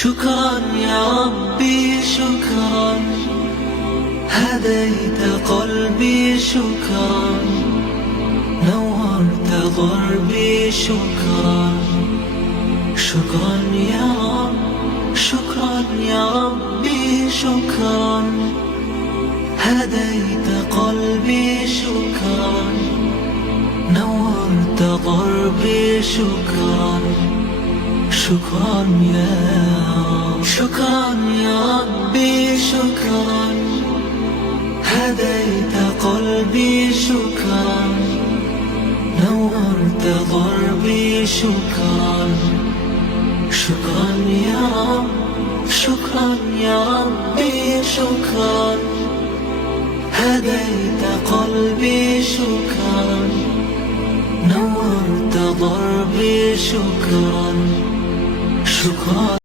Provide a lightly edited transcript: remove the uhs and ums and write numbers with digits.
شكرا يا ربي شكرا، هديت قلبي شكرا، نورت ضربي شكرا. شكرا يا رب، شكرا يا ربي شكرا، هديت قلبي شكرا، نورت ضربي شكرا. شكرا يا رب، شكرا يا ربي شكرا، هديت قلبي شكرا، نورت ضربي شكرا. شكرا يا رب، شكرا يا ربي شكرا، هديت قلبي شكرا، نورت ضربي شكرا. شكرا.